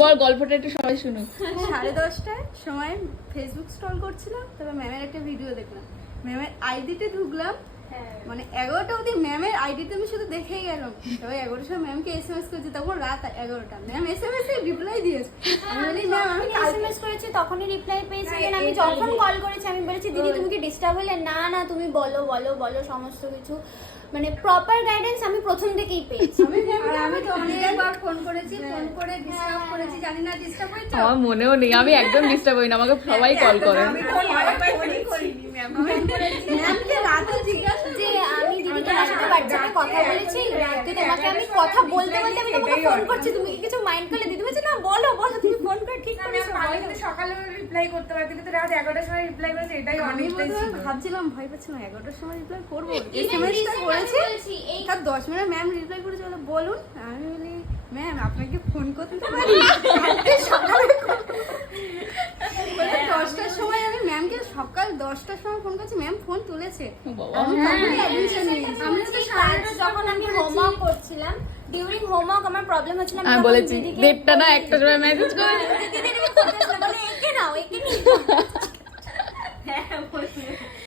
বল গল্পটা একটু সবাই শুনুক। 10:30টায় সময় ফেসবুক স্ক্রল করছিলাম, তারপর ম্যামের একটা ভিডিও দেখলাম, ম্যামের আইডিতে ঢুকলাম, মানে 11টা অবধি ম্যামের আইডিতে আমি শুধু দেখেই গেলাম। তবে 11টার সময় ম্যামকে এসএমএস করেছি, তখন রাত 11টা, ম্যাম এসএমএস এ রিপ্লাই দিয়েছে। আমি বলি ম্যাম আমি এসএমএস করেছি তখনই রিপ্লাই পেয়েছি। আমি যখন কল করেছি আমি বলেছি দিদি তুমি কি ডিস্টার্ব হলে? না না তুমি বলো বলো বলো সমস্ত কিছু, মানে প্রপার গাইডেন্স আমি প্রথম থেকেই পেয়েছি। আমি তো অনেকবার ফোন করেছি, ফোন করে ডিস্টার্ব করেছি, জানি না ডিস্টার্ব হয়েছে। আমার মনেও নেই, আমি একদম ডিস্টার্ব হই না, আমাকে সবাই কল করে। আমি তো ফোনই করিনি ম্যাম, ম্যামকে রাতে জিজ্ঞাসা যে আমি দিদি তোমার সাথে হোয়াটসঅ্যাপে কথা বলেছি, রাতে তোমাকে আমি কথা বলতে বলতে আমি তোমাকে ফোন করছি, তুমি কি কিছু মাইন্ড করলে? দিদি বলছে না বলো বলো, তুমি ফোন করে ঠিক করেছো। আমি কিন্তু সকালে রিপ্লাই করতে পারতি, কিন্তু রাত 11টার সময় রিপ্লাই করেছে, এটাই আমি অনেকটাই ছিল। ভাবছিলাম, ভয় পাচ্ছিলাম 11টার সময় রিপ্লাই করবো, এসএমএসটা করেছি, তার 10 মিনিট ম্যাম রিপ্লাই করেছে, বলে বলুন। আমি বলি ম্যাম আপনাকে ফোন করতে পারি? সকালে বলে 10টার সময়, আমি ম্যামকে সকাল 10টার সময় ফোন করছি, ম্যাম ফোন তুলেছে। আমি তখনই অ্যাডমিশন নিয়েছি। আমি তো সারাটা যখন আমি হোমওয়ার্ক করছিলাম, ডিউরিং হোমওয়ার্ক আমার প্রবলেম হচ্ছিল, আমি বলেছি 1:30টা না 1টার সময় মেসেজ করে দিদি বলে একে নাও একে নিয়ে